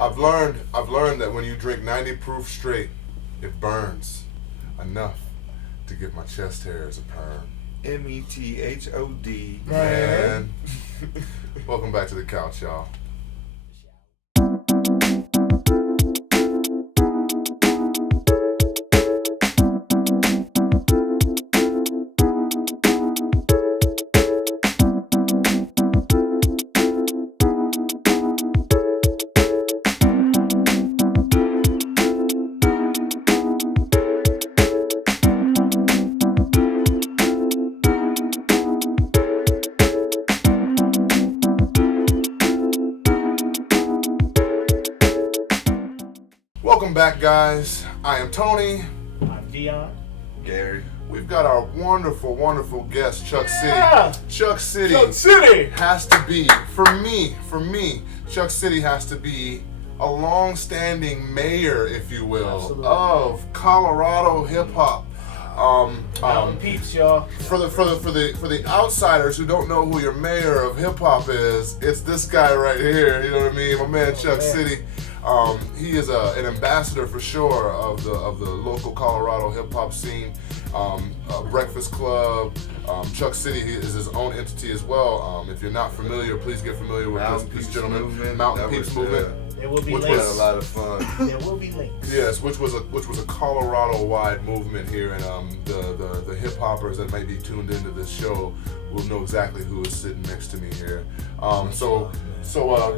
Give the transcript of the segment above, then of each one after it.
I've learned that when you drink 90 proof straight, it burns enough to give my chest hairs a perm. METHOD. Man. Welcome back to the couch, y'all. Welcome back, guys. I am Tony. I'm Dion. Gary. We've got our wonderful, wonderful guest, Chuck Yeah. City. Chuck City. Chuck City Has to be, for me, Chuck City has to be a long-standing mayor, if you will, Absolutely. of Colorado hip hop. Mountain Peeps, y'all. For the outsiders who don't know who your mayor of hip hop is, it's this guy right here. You know what I mean? My man Chuck City. He is an ambassador for sure of the local Colorado hip hop scene. Breakfast Club. Chuck City is his own entity as well. If you're not familiar, please get familiar with this gentleman. Movement. Mountain Peeps Movement. There will be Which links. was a lot of fun. There will be links. Yes, which was a Colorado-wide movement here, and the hip hoppers that might be tuned into this show will know exactly who is sitting next to me here. So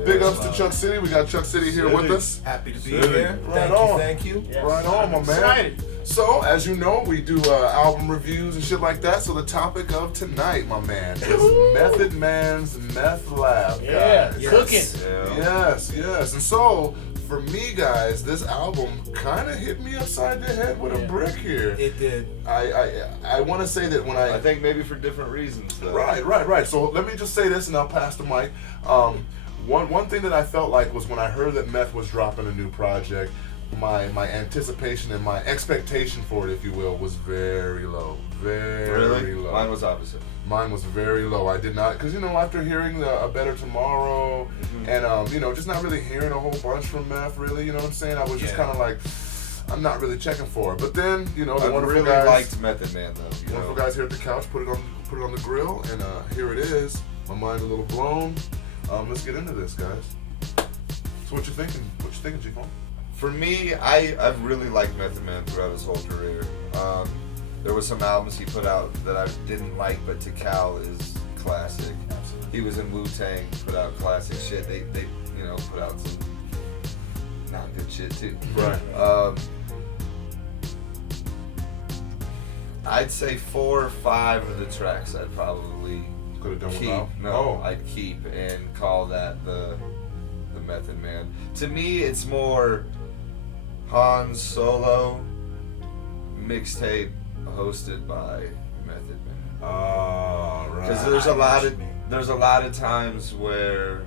big ups to Chuck City. We got Chuck City here with us. Happy to be City. here. Right Thank you. Yes. Right on, my man. Excited. So, as you know, we do album reviews and shit like that. So the topic of tonight, my man, is Method Man's Meth Lab. Yeah, guys. cooking. Yes. And so, for me, guys, this album kind of hit me upside the head with a brick here. It did. I want to say that when I think maybe for different reasons, though. Right. So let me just say this, and I'll pass the mic. One thing that I felt like was when I heard that Meth was dropping a new project, my anticipation and my expectation for it, if you will, was very low. Very low. Mine was opposite. Mine was very low. I did not, because after hearing A Better Tomorrow, and just not really hearing a whole bunch from Meth, really, you know what I'm saying? I was just kind of like, I'm not really checking for it. But then, the I wonderful really guys, liked Method Man, though. wonderful guys here at the couch put it on the grill, and here it is. My mind a little blown. Let's get into this, guys. So what you thinking? G-Funk? For me, I've really liked Method Man throughout his whole career. There were some albums he put out that I didn't like, but to Cal is classic. Absolutely. He was in Wu-Tang, put out classic shit. They put out some not good shit too. Right. I'd say 4 or 5 of the tracks I'd probably Could have done keep. without. No, I'd keep and call that the Method Man. To me, it's more Han Solo mixtape hosted by Method Man. Oh, right. Because there's a lot of times where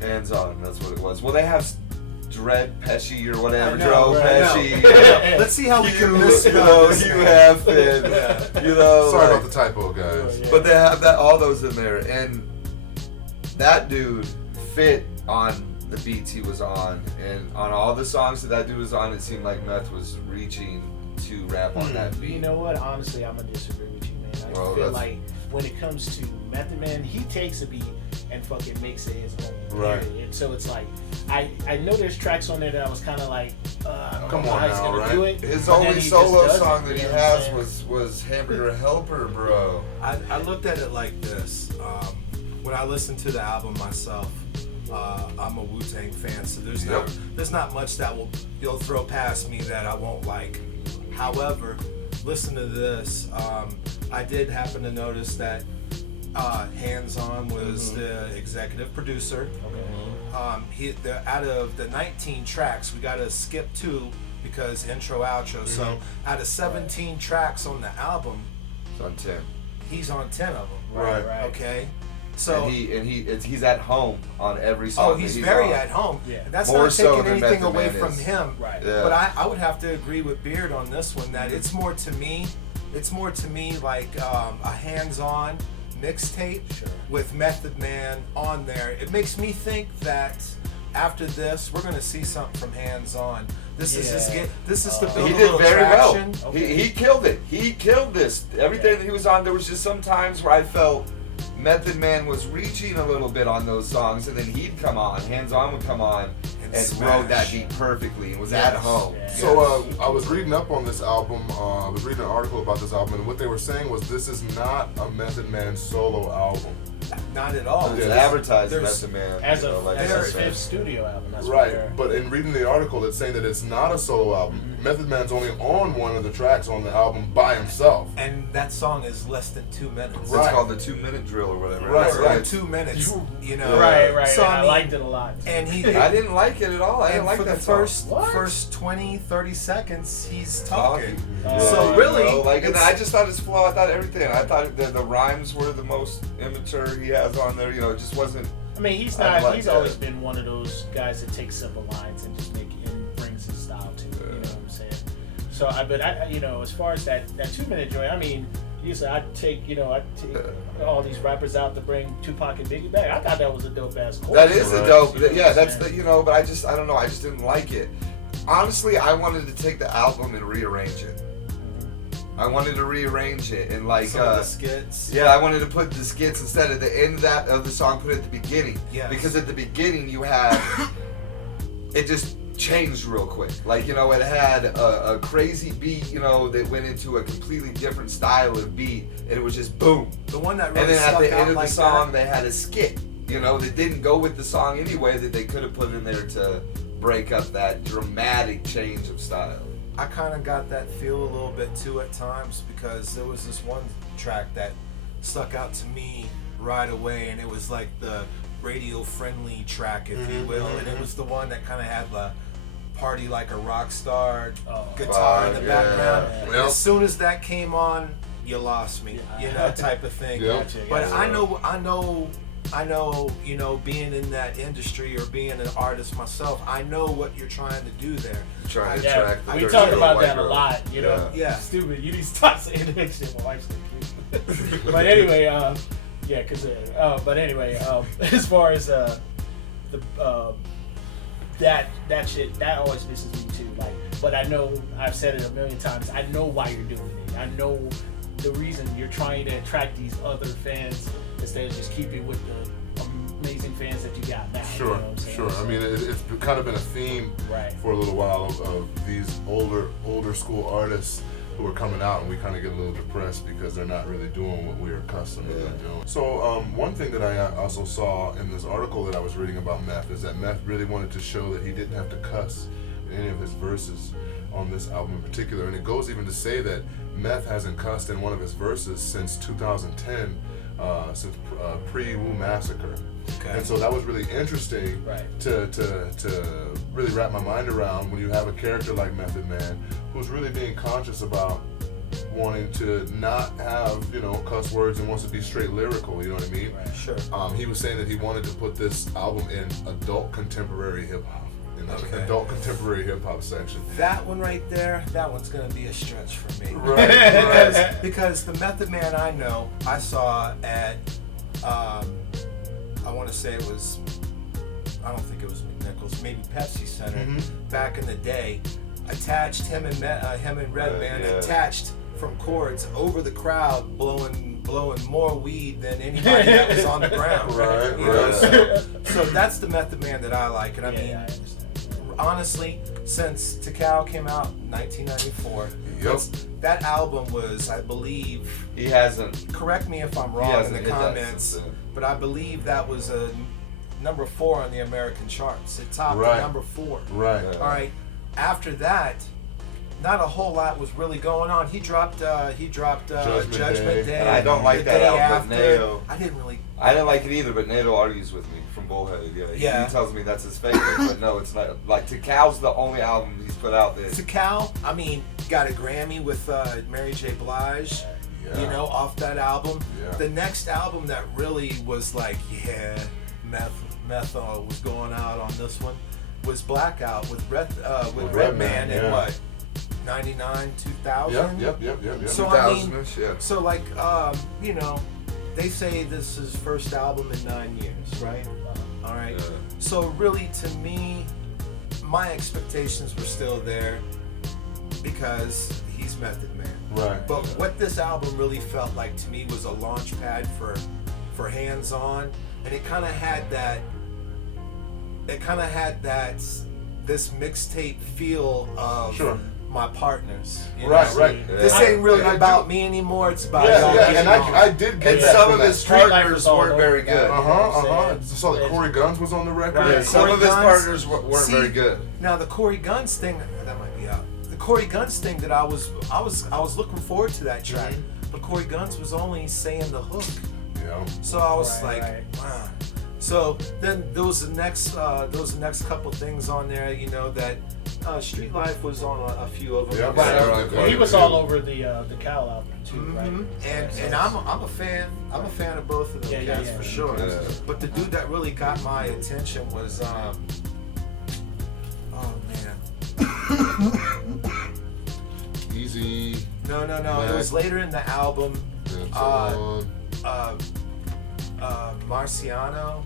hands on. That's what it was. Well, they have Dread Pesci or whatever. I know, Joe right, Pesci. Let's see how we can You misspell know, this. you have been. Sorry like- about the typo, guys. Yeah. But they have all those in there, and that dude fit on the beats he was on, and on all the songs that dude was on, it seemed like Meth was reaching to rap on that beat. You know what? Honestly, I'm gonna disagree with you, man. I Well, feel that's- like when it comes to Method Man, he takes a beat and fucking makes it his own. Right. Period. And so it's like, I know there's tracks on there that I was kind of like, I don't Come know on how he's now, gonna right? do it. His but then only he just solo does it, song that he you know what I'm has saying? was Hamburger Helper, bro. I looked at it like this. When I listened to the album myself, I'm a Wu-Tang fan, so there's not much that you'll throw past me that I won't like. However, listen to this. I did happen to notice that Hands On was the executive producer. Out of the 19 tracks, we got to skip 2 because intro outro. So out of 17 tracks on the album, It's on 10. he's on 10 of them. Right. Okay. So And he's at home on every song. he's that very on. at home. Yeah. That's More not so taking than anything Method away Man from is. him. Right. Yeah. But I would have to agree with Beard on this one that it's more to me like a hands-on mixtape with Method Man on there. It makes me think that after this, we're gonna see something from Hands On. This is the build He a did little very traction. well. Okay. He killed it. He killed this. Everything that he was on, there was just some times where I felt Method Man was reaching a little bit on those songs, and then he'd come on, Hands On would come on, and smash. rode that beat perfectly and was Yes. at home. Yeah. So I was reading up on this album. I was reading an article about this album, and what they were saying was this is not a Method Man solo album. Not at all. It's Yeah, advertised there's- Method Man. As you know, a like as I a said. fifth studio album. That's Right, where, but in reading the article, it's saying that it's not a solo album. Method Man's only on one of the tracks on the album by himself. And that song is less than 2 minutes. It's Right. called the 2-minute drill or whatever. Right, Less right. than 2 minutes. You know. right. So I I mean, liked it a lot. And he. I didn't like it at all. I didn't And like for that the song. first 20, 30 seconds, he's talking. Talking. So really, You know, like, and it's- I just thought his flow. I thought everything. I thought the rhymes were the most immature he has on there. You know, it just wasn't. I mean, he's I not. like He's that. always been one of those guys that takes simple lines and just make and brings his style to it. You know what I'm saying? So you know, as far as that 2-minute joint, I mean, usually I take all these rappers out to bring Tupac and Biggie back. I thought that was a dope ass chorus. That is a Right. dope. You know Yeah, what that's I'm the. saying? You know, but I don't know. I just didn't like it. Honestly, I wanted to take the album and rearrange it. I wanted to rearrange it and like. some of the skits. Yeah, I wanted to put the skits instead of the end of the song, put it at the beginning. Yes. Because at the beginning you had, it just changed real quick. Like, you know, it had a crazy beat, you know, that went into a completely different style of beat, and it was just boom. The one that really And then at stuck the out end of like the song, that. they had a skit, you know, that didn't go with the song anyway, that they could have put in there to break up that dramatic change of style. I kind of got that feel a little bit too at times because there was this one track that stuck out to me right away, and it was like the radio friendly track, if you will, and it was the one that kind of had the party like a rock star guitar in the yeah. background. Yep. And as soon as that came on, you lost me, Yeah. you know, type of thing. Yep. But Gotcha. I know, you know, being in that industry or being an artist myself, I know what you're trying to do there. Trying to Yeah, track the we 30 talk year old about white that a girl. lot, you know. Yeah. Stupid. You need to stop saying that shit. My wife's like, but anyway, yeah, cause but anyway, as far as that shit, that always misses me too. Like, but I know I've said it a million times. I know why you're doing it. I know the reason you're trying to attract these other fans instead of just keeping with the amazing fans that you got now. Sure, you know what I'm saying? sure. I mean, it's kind of been a theme Right. for a little while of these older school artists who are coming out, and we kind of get a little depressed because they're not really doing what we're accustomed to them doing. So one thing that I also saw in this article that I was reading about Meth is that Meth really wanted to show that he didn't have to cuss in any of his verses on this album in particular, and it goes even to say that Meth hasn't cussed in one of his verses since 2010, since pre-Wu Massacre. Okay. And so that was really interesting Right. to really wrap my mind around when you have a character like Method Man who's really being conscious about wanting to not have, you know, cuss words and wants to be straight lyrical, you know what I mean? Right. Sure. He was saying that he wanted to put this album in adult contemporary hip hop, in the Okay. adult contemporary hip hop section. That one right there, that one's gonna be a stretch for me. Right. Because the Method Man I know, I saw at, I want to say it was, I don't think it was McNichols, maybe Pepsi Center, back in the day. Attached him and Redman yeah. attached from cords over the crowd, blowing more weed than anybody that was on the ground. Right, You know, right. so that's the Method Man that I like, and I mean, I understand. honestly, since Tikal came out in 1994, Yep. that album was, I believe, He hasn't. correct me if I'm He wrong in hasn't the hit that comments, since then. but I believe that was a number 4 on the American charts. It topped Right. at number 4. Right. Yeah. All right. After that, not a whole lot was really going on. He dropped Judgment Day. Day. And I don't like the that day album, after. but Nato. I didn't really. I didn't like it either, but Nato argues with me from Bullhead. Yeah, Yeah. He tells me that's his favorite, but no, it's not. Like, Tikal's the only album he's put out that. Tikal, I mean, got a Grammy with Mary J. Blige. Yeah. You know, off that album. Yeah. The next album that really was like, yeah, Meth was going out on this one was Blackout with With Redman Redman, in yeah. what, 99, 2000? Yep. So I mean, 2000-ish, yeah. so like, you know, they say this is his first album in 9 years, right? All right. Yeah. So really, to me, my expectations were still there because he's Method Man. Right. But what this album really felt like to me was a launch pad for hands-on, and it kind of had that. This mixtape feel of my partners. You know? Right. This ain't really about me anymore. It's about y'all. And I did get And that some from of that. his Street Life partners was all weren't over very that. good. I saw that Corey Guns was on the record. Right. Yeah, some Corey of his Guns- partners weren't See, very good. Now the Corey Guns thing, that might be out. The Corey Guns thing that I was looking forward to that track, but Corey Guns was only saying the hook. Yeah. So I was Right. wow. So then there was the next couple things on there, that Street Life was on a few of them. Yeah, Well, he was all over the Cal album too, right? And I'm a fan. I'm a fan of both of them cats for sure. Yeah. But the dude that really got my attention was oh man. Easy. No. It was later in the album. Marciano.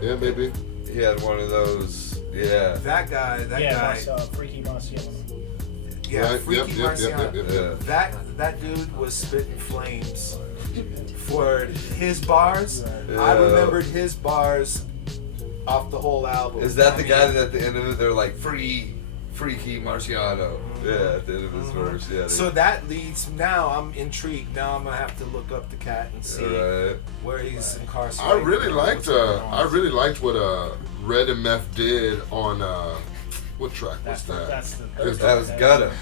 Yeah, maybe. He had one of those. Yeah. That guy. Freaky Marciano. Yeah, Right, Freaky Marciano. Yeah. That dude was spitting flames for his bars. Yeah. I remembered his bars off the whole album. Is that the guy that at the end of it they're like Freaky Marciano? Yeah, at the end of his verse. Yeah. So that leads. Now I'm intrigued. Now I'm gonna have to look up the cat and see where he's incarcerated. I really liked what Red and Meth did on what track was that? That was Gutta.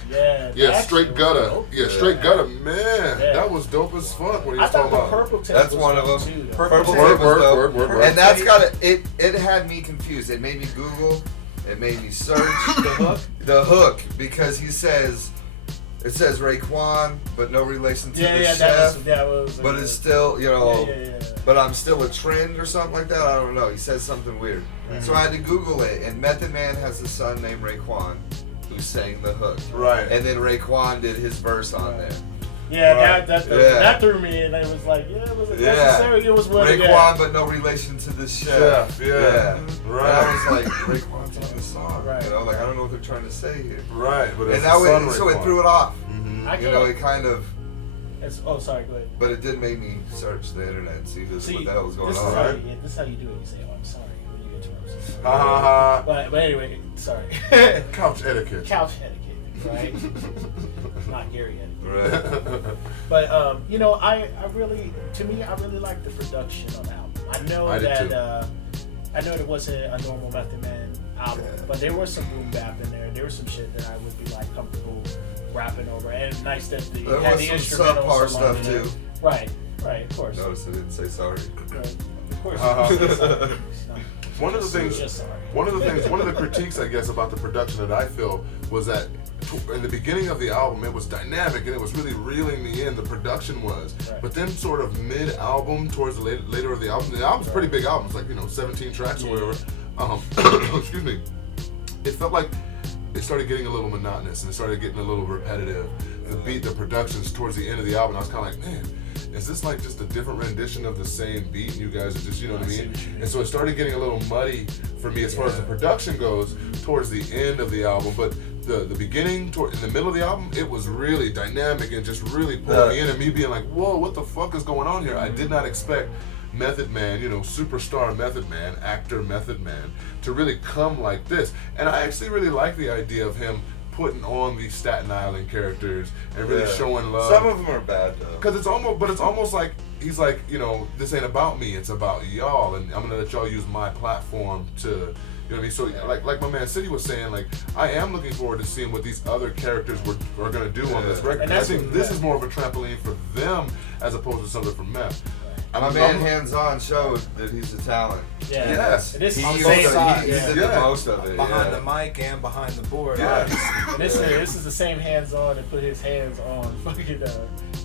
Yeah, straight Gutta. Yeah, straight Gutta. Man, that was dope as fuck. What he I was talking thought the about. Purple Tape That's was one of dope them. too, Purple though. Tape was dope. Word. And that's got it had me confused. It made me Google. It made me search the hook because it says Raekwon, but no relation to the chef. That was. But it's still, but I'm still a trend or something like that. I don't know. He says something weird. So I had to Google it, and Method Man has a son named Raekwon who sang the hook. Right. And then Raekwon did his verse on there. Yeah, that threw me, and I was like, was it necessary? It was what Raekwon, but no relation to the chef. Yeah. Right. And I was like, Raekwon's on the song. Right. I don't know what they're trying to say here. Right, but And so it threw it off. Mm-hmm. It kind of. Sorry, go ahead. But it did make me search the internet and see what the hell was going this on. This is how you do it. You say, "Oh, I'm sorry," when you interrupt. Ha ha ha. But anyway, sorry. Couch etiquette. Couch etiquette, right? Not here yet. Right. But I really like the production on the album. I know that it wasn't a normal Method Man album, but there was some boom bap in there. There was some shit that I would be like comfortable rapping over, and nice that There had was the some instrumentals subpar along stuff there. too. Right, of course. Notice I didn't say sorry. Right. Of course. One of the critiques, I guess, about the production that I feel was that in the beginning of the album, it was dynamic and it was really reeling me in. The production was, but then sort of mid-album, towards the later of the album's a pretty big album. It's like 17 tracks or whatever. Excuse me. It felt like it started getting a little monotonous and it started getting a little repetitive. The productions towards the end of the album, I was kind of like, man, is this like just a different rendition of the same beat? And you guys are just, what I mean? And so it started getting a little muddy for me as far as the production goes towards the end of the album. But the beginning, in the middle of the album, it was really dynamic and just really pulling me in, and me being like, whoa, what the fuck is going on here? I did not expect Method Man, superstar Method Man, actor Method Man, to really come like this. And I actually really like the idea of him putting on these Staten Island characters and really showing love. Some of them are bad though. Because it's almost like he's like, this ain't about me, it's about y'all, and I'm gonna let y'all use my platform to, what I mean? So like my man City was saying, like, I am looking forward to seeing what these other characters are gonna do on this record. And I think this is more of a trampoline for them as opposed to something from Meth. My man Hands On showed that he's a talent. Yeah. Yes. This He is did the most of it. Behind the mic and behind the board. Yeah. This is the same hands on that put his hands on fucking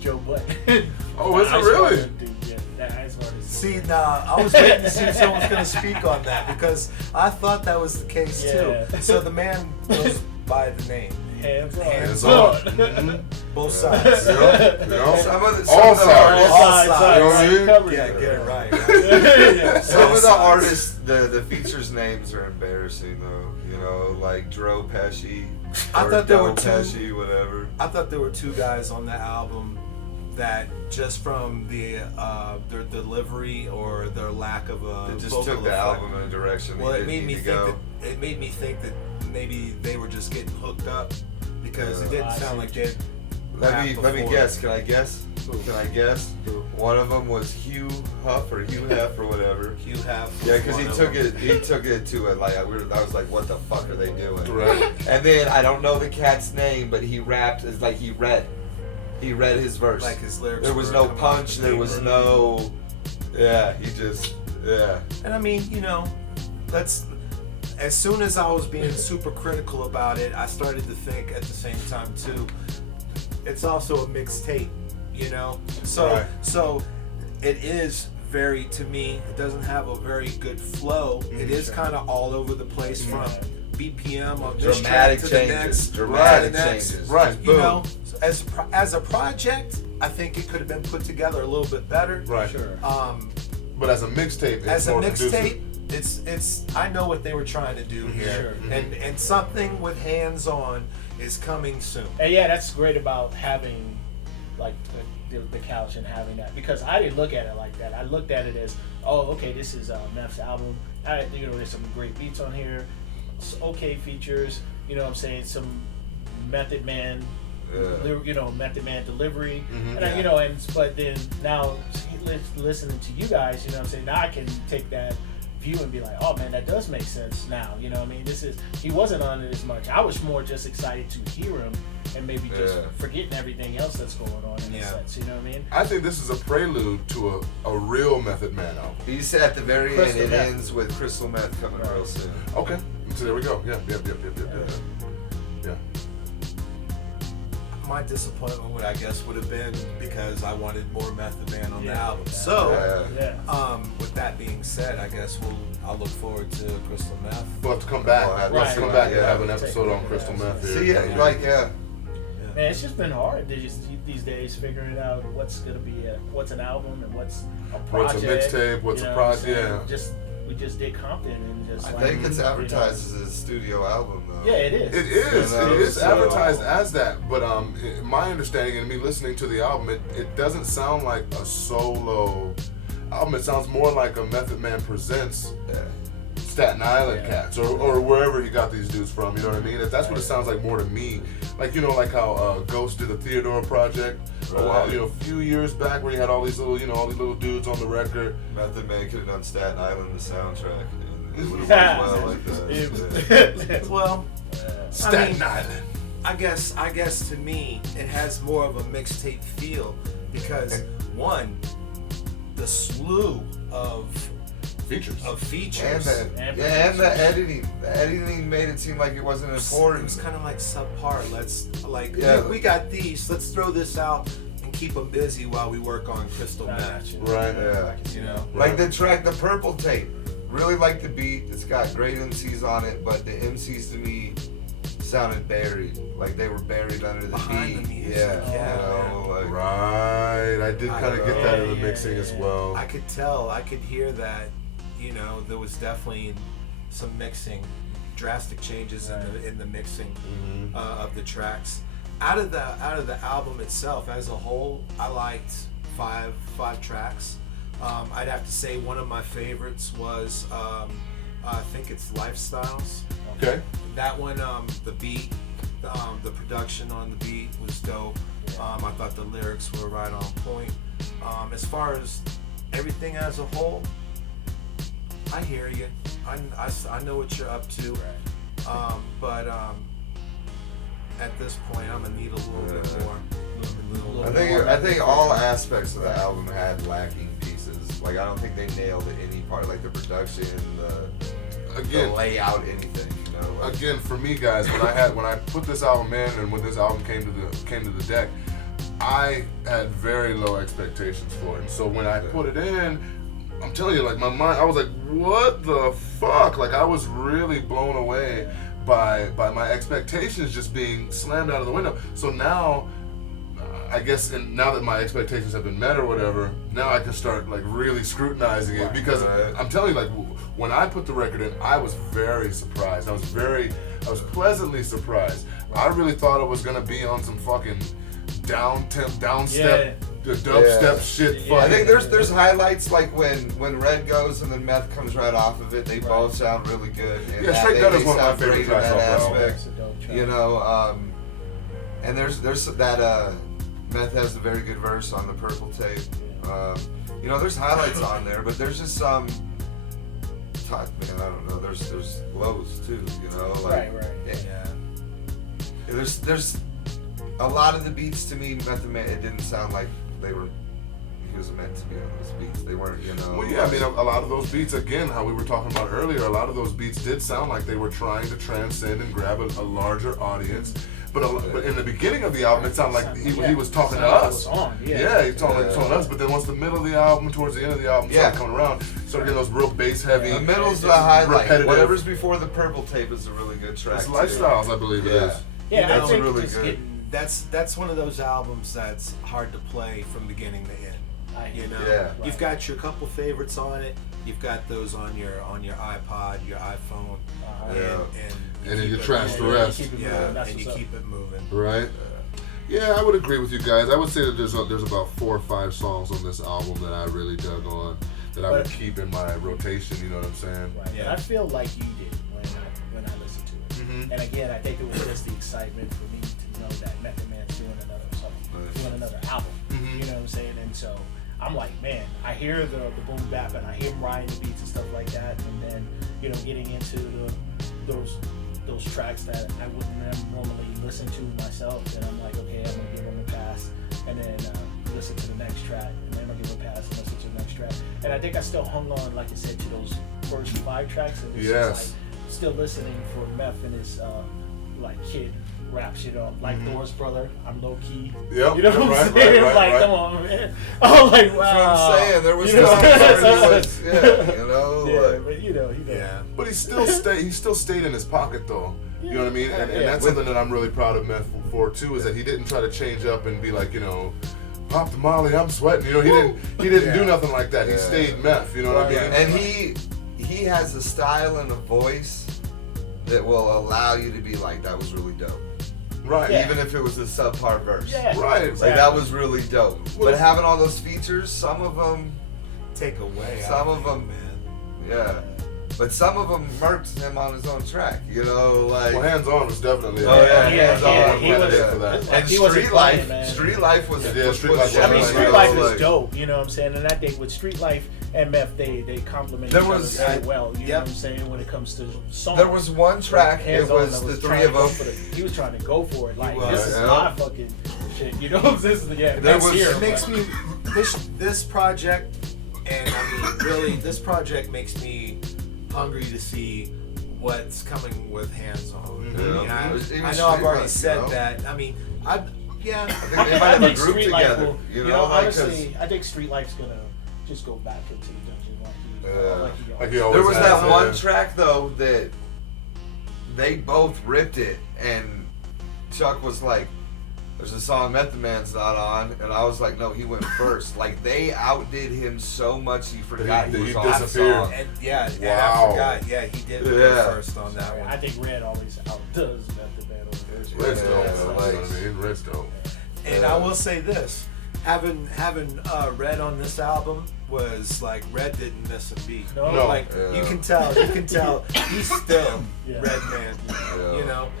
Joe Button. Oh, is it really? Dude, that Ice Water. See, I was waiting to see if someone was going to speak on that because I thought that was the case too. So the man goes by the name. Hands on. Hands on. Both sides. You know? Some of the All some of the sides. artists, All sides. You know what I mean? Covered Yeah, it. get it right. Yeah. some of the sides. artists, the features names are embarrassing though. You know, like Dro Pesci. I or thought there were Doe two- Pesci, whatever. I thought there were two guys on the album that just from their delivery or their lack of a It just vocal took the effect. album in a direction Well, they it didn't made me need to think go. that it made me think that maybe they were just getting hooked up because it didn't I sound see. like they. Let me guess. Can I guess? Who? Can I guess? Who? One of them was Hugh Huff or Hugh Hef or whatever. Hugh Hef. Yeah, because he was took one of them. it. He took it to it like I was like, what the fuck are they doing? Right. And then I don't know the cat's name, but he rapped. It's like he read his verse. Like his lyrics. There was were no coming off punch. the There was paper. no. Yeah, he just. Yeah. And I mean, that's. As soon as I was being super critical about it, I started to think at the same time too. It's also a mixtape, So Right. so it is very, to me, it doesn't have a very good flow. It is Sure. kind of all over the place from Yeah. BPM on this Dramatic track to the changes. next, Dramatic to the next. changes. Right. Just You boom. know, as a project, I think it could have been put together a little bit better. Right. Sure. But as a mixtape, it's As a more conducive. mixtape, it's I know what they were trying to do here, Sure. and something with hands on is coming soon. And yeah, that's great about having like the couch and having that, because I didn't look at it like that. I looked at it as, oh, okay, this is Meth's album. There's some great beats on here, okay features. You know what I'm saying? Some Method Man, Method Man delivery, Mhm. and but then now listening to you guys, you know what I'm saying? Now I can take that view and be like, oh man, that does make sense now. You know what I mean? He wasn't on it as much. I was more just excited to hear him and maybe just Yeah. forgetting everything else that's going on in the Yeah. sets. You know what I mean? I think this is a prelude to a real Method Man album. He's at the very Crystal end. It Meth. ends with Crystal Meth coming real soon. Okay, so there we go. Yeah. My disappointment would have been because I wanted more Method Man on the Yeah. album. So, Yeah. with that being said, I guess I'll look forward to Crystal Meth. We'll have to come back. We'll have We'll have to to come come back and back, have an yeah. episode on Crystal Meth here. See, yeah. Man, it's just been hard these days figuring out what's gonna be what's an album and what's a What's a project. mixtape, what's you a know what I'm project, saying? yeah. We just did Compton and just. I like, think it's you know. advertised as a studio album though. Yeah, it is. It is. You know, It is so- advertised as that, but my understanding and me listening to the album, it doesn't sound like a solo album. It sounds more like a Method Man presents Yeah. Staten Island Yeah. cats or wherever he got these dudes from. You know what I mean? That's what it sounds like more to me. Like like how Ghost did the Theodore project a while, Right. a few years back, where he had all these little dudes on the record. Method Man could have done Staten Island the soundtrack, and it would have worked well like that. Well, Staten Island. I guess to me it has more of a mixtape feel because one, the slew of Features. features. And the editing. The editing made it seem like it wasn't It was important. kind of like subpar. Yeah. We got these. Let's throw this out and keep them busy while we work on Crystal Nah, Meth. you Right. Yeah. You know. Like the track, the Purple Tape. Really like the beat. It's got great MCs on it, but the MCs to me sounded buried. Like they were buried under the Behind beat. the music, Yeah. yeah, like, Right. I did kind of get that in the Yeah, mixing yeah, as yeah. well. I could tell. I could hear that. There was definitely some mixing, drastic changes in the mixing Mhm. of the tracks. Out of the album itself as a whole, I liked five tracks. I'd have to say one of my favorites was I think it's Lifestyles. Okay. That one, the beat, the production on the beat was dope. I thought the lyrics were right on point. As far as everything as a whole, I hear you. I know what you're up to. But at this point, I'm gonna need a little bit more. I think all aspects of the album had lacking pieces. Like I don't think they nailed any part, like the production, the layout, anything. Like, Again, for me, guys, when I put this album in and when this album came to the deck, I had very low expectations for it. And so when I put it in, I'm telling you, like my mind, I was like, what the fuck? Like I was really blown away by my expectations just being slammed out of the window. So now I guess now that my expectations have been met or whatever, now I can start like really scrutinizing it because I'm telling you, like when I put the record in, I was very surprised. I was pleasantly surprised. I really thought it was gonna be on some fucking downsstep, the dubstep shit. Yeah. I think there's highlights like when Red goes and then Meth comes right off of it. They both sound really good. And Straight Gun is one of my favorite great tracks in that off the album. aspect. You know, and there's that Meth has a very good verse on the Purple tape. You know, there's highlights on there, but there's just some. Man, I don't know. There's lows too. You know, like Yeah. There's a lot of the beats to me, Method Man, it didn't sound like he was meant to be on those beats. They weren't, you know. Well, yeah, I mean, a lot of those beats, again, how we were talking about earlier, a lot of those beats did sound like they were trying to transcend and grab a larger audience. But in the beginning of the album, it sounded like he was talking to us. Yeah, he was talking to us. But then once the middle of the album, towards the end of the album, started coming around, started getting those real bass heavy. The middle's the highlight. Repetitive. Whatever's before the Purple tape is a really good track. It's Lifestyles, I believe it is. Yeah, that's I think really just good. That's one of those albums that's hard to play from beginning to end. You know, you've got your couple favorites on it. You've got those on your iPod, your iPhone, and then you trash the rest. and you keep it moving. Right. Yeah, I would agree with you guys. I would say that there's about 4 or 5 songs on this album that I really dug on, that I would keep in my rotation. You know what I'm saying? Right. Yeah. I feel like you did when I listened to it. Mm-hmm. And again, I think it was just the excitement for me to know that Method Man's doing another song, doing another album. Mm-hmm. You know what I'm saying? And so I'm like, man, I hear the boom bap and I hear him riding the beats and stuff like that, and then getting into those tracks that I wouldn't normally listen to myself, and I'm like, okay, I'm gonna give them a pass, and then listen to the next track, and then I'm gonna give them a pass and listen to the next track. And I think I still hung on, like I said, to those first 5 tracks, and it's just like still listening for Meth and his like kid rap shit up, like Thor's brother. I'm low key. Yep. You know what I'm saying? Like, come on, man. I'm like, wow. That's what I'm saying. There was but he does. But he still stayed in his pocket though. You know what I mean? And that's something that I'm really proud of Meth for too, is that he didn't try to change up and be like, pop the Molly, I'm sweating. He didn't do nothing like that. He stayed Meth. You know what I mean? And he has a style and a voice that will allow you to be like, that was really dope. Right. Even if it was a subpar verse. Yeah. Right. Like, that was really dope. But having all those features, some of them take away. Some of them, man. But some of them murked him on his own track, like. Well, Hands On was definitely. Hands On. He was for that. And Street Life. Street Life was. Street Life. I mean, Street Life is dope. You know what I'm saying? And I think with Street Life and Meth, they complement each other very well. You know what I'm saying? When it comes to songs. There was one track. It was the 3 of them. He was trying to go for it. Like, this is my fucking shit. You know what I'm saying? It makes me this project, and I mean, really, this project makes me hungry to see what's coming with Hands On. Mm-hmm. I know I've already said that. I mean, I think they might have a group together. Honestly, I think Street Life's gonna just go back into the dungeon like he always There was has, that one track though that they both ripped it, and Chuck was like, there's a song Method Man's not on, and I was like, no, he went first. Like, they outdid him so much he forgot he was on that song. And, wow. I forgot. Yeah, he did go first on that one. I think Red always outdoes Method Man over there. Red's dope. Red's dope. And I will say this, having Red on this album was like, Red didn't miss a beat. No. Like, you can tell he's still Red Man.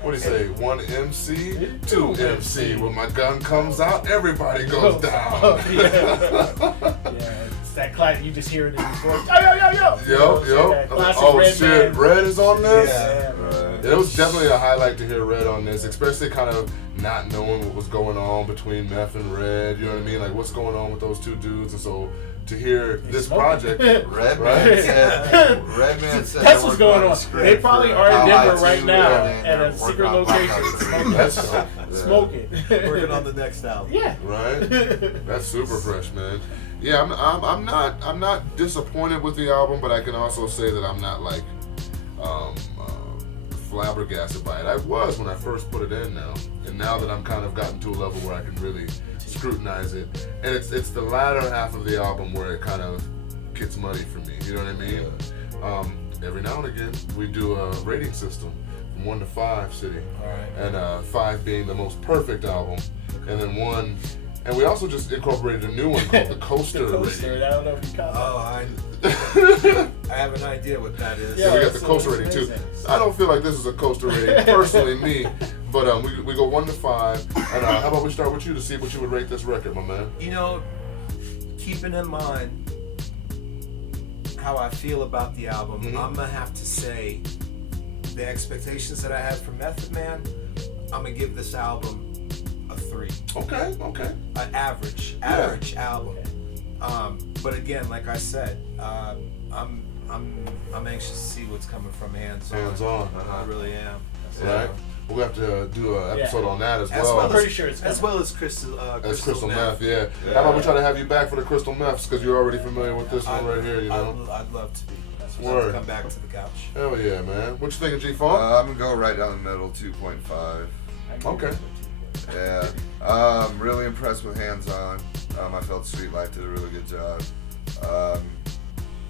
What do you say? 1 MC, 2 MC. When my gun comes out, everybody goes down. It's that classic. You just hear it in his voice. Yo. Oh Red shit, Man. Red is on this. Yeah. It was definitely a highlight to hear Red on this, especially kind of not knowing what was going on between Meth and Red. You know what I mean? Like, what's going on with those 2 dudes, and so to hear this project, Red Man said that's what's going on. They probably are in Denver right now and at a secret location smoking. Working on the next album. Yeah. Right? That's super fresh, man. Yeah, I'm not disappointed with the album, but I can also say that I'm not like flabbergasted by it. I was when I first put it in now, and now that I'm kind of gotten to a level where I can really scrutinize it, and it's the latter half of the album where it kind of gets muddy for me. You know what I mean? Every now and again, we do a rating system from 1 to 5, City, and 5 being the most perfect album, and then 1. And we also just incorporated a new one called the Coaster. The Coaster. rating. I don't know if you caught I have an idea what that is. Yeah, we got the so Coaster it's rating too. amazing. I don't feel like this is a Coaster rating, personally, me. But we go 1 to 5. And how about we start with you to see what you would rate this record, my man? You know, keeping in mind how I feel about the album, I'm gonna have to say the expectations that I had for Method Man, I'm gonna give this album a 3. Okay. An average album. But again, like I said, I'm anxious to see what's coming from Hands On. Hands On. I really am. Right? We'll have to do an episode on that as well. I'm pretty sure it's as well as Crystal. As Crystal Meth, yeah. How about we try to have you back for the Crystal Meths, because you're already familiar with this one right here, you know? I'd love to be. Word. Come back to the couch. Hell yeah, man. What you thinking, G-Funk? I'm gonna go right down the middle, 2.5. Okay. Yeah. Really impressed with Hands On. I felt Street Life did a really good job.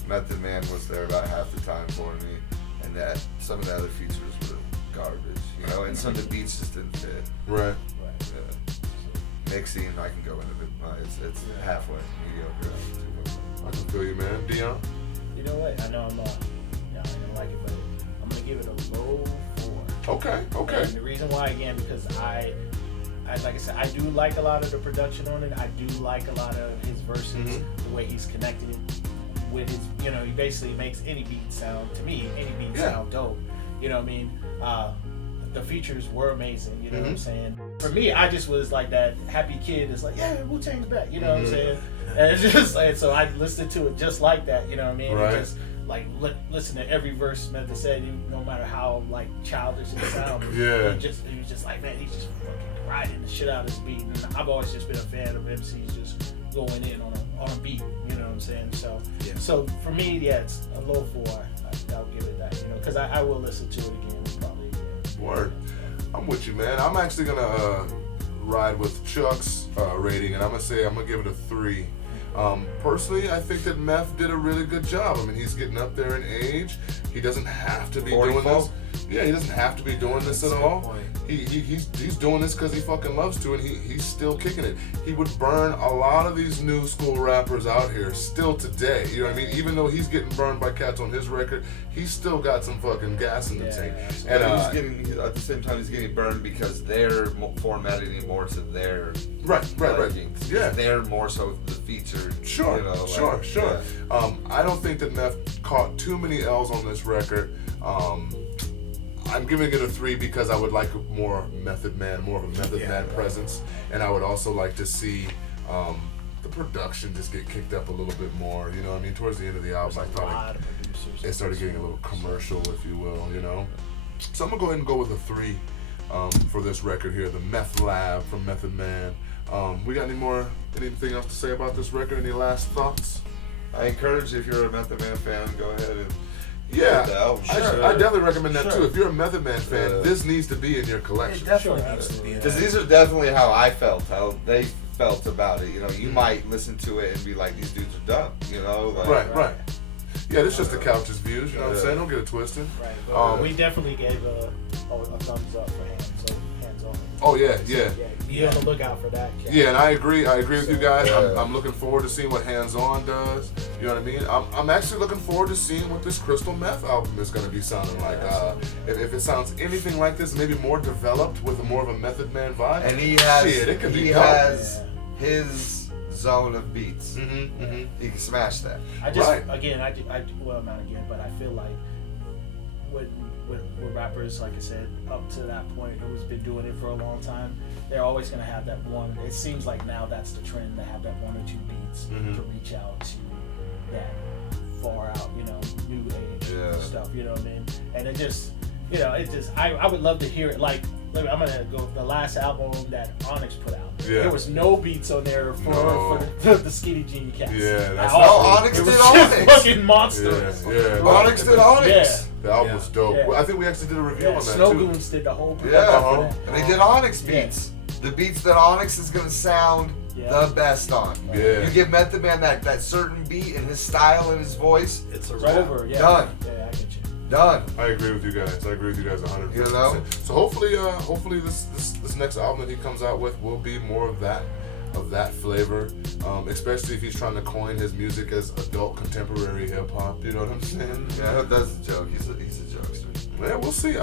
Method Man was there about half the time for me, and that some of the other features were garbage, you know, and some of the beats just didn't fit. Right. Mixing, I can go into it. It's halfway mediocre. I can feel you, man. Dion? You know what? I know I'm not. I don't like it, but I'm gonna give it a low 4. Okay. And the reason why, again, because I like I said, I do like a lot of the production on it. I do like a lot of his verses, the way he's connected with his. You know, he basically makes any beat sound sound dope. You know what I mean? The features were amazing. You know what I'm saying? For me, I just was like that happy kid that's like, yeah, Wu-Tang's back. You know what I'm saying? And it's just like, so I listened to it just like that. You know what I mean? Right. And just like listen to every verse Method said, no matter how like childish it sounded. He was just like, man, he's just fucking riding the shit out of his beat. And I've always just been a fan of MCs just going in on a beat. You know what I'm saying? So so for me, it's a low 4. I'll give it that. You know, because I will listen to it again probably. Word. I'm with you, man. I'm actually gonna ride with Chuck's rating, and I'm gonna give it a 3. Personally, I think that Meth did a really good job. I mean, he's getting up there in age. He doesn't have to be 44? doing this. Yeah, he doesn't have to be doing this at all. He's doing this because he fucking loves to, and he's still kicking it. He would burn a lot of these new school rappers out here still today. You know what I mean? Even though he's getting burned by cats on his record, he's still got some fucking gas in the tank. And at the same time, he's getting burned because they're formatting it more to their likings. Yeah, they're more so the featured. Sure. Yeah. I don't think that Meth caught too many L's on this record. I'm giving it a 3 because I would like more of a Method Man presence, and I would also like to see the production just get kicked up a little bit more. You know what I mean? Towards the end of the album, I thought it started getting a little commercial, if you will. You know, so I'm gonna go ahead and go with a 3 for this record here, the Meth Lab from Method Man. We got anything else to say about this record? Any last thoughts? I encourage you, if you're a Method Man fan, go ahead and I definitely recommend that too. If you're a Method Man fan, this needs to be in your collection. It definitely needs to be. Because these are definitely how I felt, how they felt about it. You know, you might listen to it and be like, these dudes are dumb. You know, like, right. Yeah, this is just the couch's views. You know what I'm saying? Don't get it twisted. Right. But we definitely gave a thumbs up for Hands On. Oh yeah. Be on the lookout for that. Jack. Yeah, and I agree with you guys. I'm looking forward to seeing what Hands On does. You know what I mean? I'm actually looking forward to seeing what this Crystal Meth album is going to be sounding like. If it sounds anything like this, maybe more developed with more of a Method Man vibe. And he has his zone of beats. He can smash that. Not again, but I feel like with rappers, like I said, up to that point, who's been doing it for a long time, they're always going to have that one. It seems like now that's the trend, to have that 1 or 2 beats to reach out to that far out, new age stuff, you know what I mean? And it just, I would love to hear it. Like, I'm going to go the last album that Onyx put out. Yeah. There was no beats on there for the Skinny Jean Cats. Yeah, that's Onyx did Onyx. Fucking monsters. Yeah. Onyx did Onyx. Yeah. The album was dope. Yeah. Well, I think we actually did a review on that Snow too. Goons did the whole And they did Onyx beats. The beats that Onyx is going to sound Yeah. the best on. Yeah. You give Method Man that certain beat and his style and his voice, It's a It's wrap. over. Yeah. Done. Yeah, I get you. done. I agree with you guys. 100%. You know? So hopefully this next album that he comes out with will be more of that flavor. Especially if he's trying to coin his music as adult contemporary hip hop. You know what I'm saying? Yeah, I hope that's a joke. He's a jokester. Yeah, we'll see.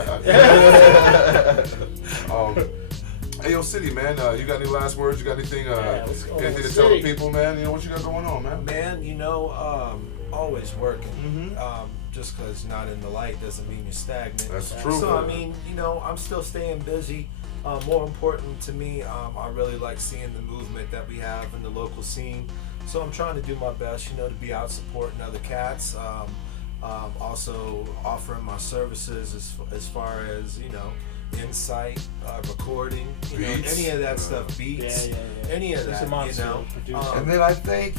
Hey, yo, City, man, you got any last words? You got anything? Let's go, Anything to tell the City. people, man? You know what you got going on, man? Man, always working. Mhm. Just because you're not in the light doesn't mean you're stagnant. That's true. So I mean, I'm still staying busy. More important to me, I really like seeing the movement that we have in the local scene. So I'm trying to do my best, to be out supporting other cats. Also offering my services as far as insight, recording, Beats. any of that stuff, beats, Yeah. any of He's that, a monster producer. And then I think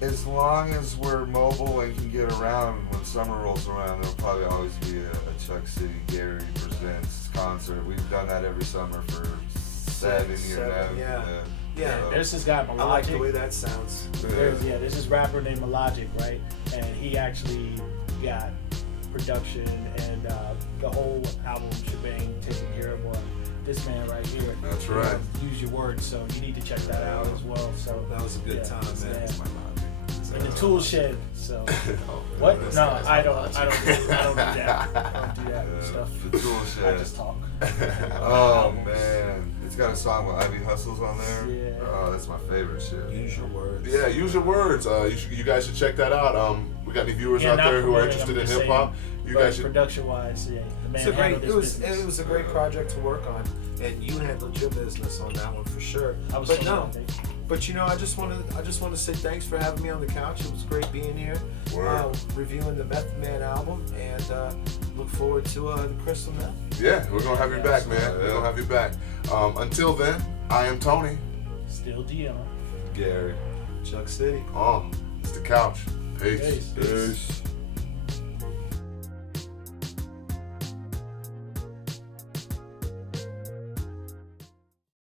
as long as we're mobile and can get around, when summer rolls around, there'll probably always be a Chuck City Gary Presents concert. We've done that every summer for 7 years now. Yeah. There's this guy I like the way Melodic. that sounds. There's this rapper named Melodic, right? And he actually got production and the whole album shebang taken care of by this man right here. That's right. Use your words, so you need to check that out as well. So That was a good time, man. Yeah. In the tool shed. So what? This No, guy's I don't. Melodic. I don't do that. I don't do that stuff. The tool I shed. just talk. Oh man, it's got a song with Ivy Hustles on there. Yeah. Oh, that's my favorite shit. Use your words. Yeah, use your words. You guys should check that out. We got any viewers Yeah, out not there who are promoting, interested I'm in just hip hop? saying, You but guys should. production-wise, yeah, the man It's a great. handled his business. It was a great project to work on, and you handled your business on that one for sure. I was But so no, happy. but I just want to say thanks for having me on the couch. It was great being here, Word. reviewing the Meth Man album, and look forward to the Crystal Meth. Yeah, we're gonna have you back, man. We're gonna have you back. Until then, I am Tony. Still Dion. Gary. Chuck City. It's the couch. Peace. Peace. Peace.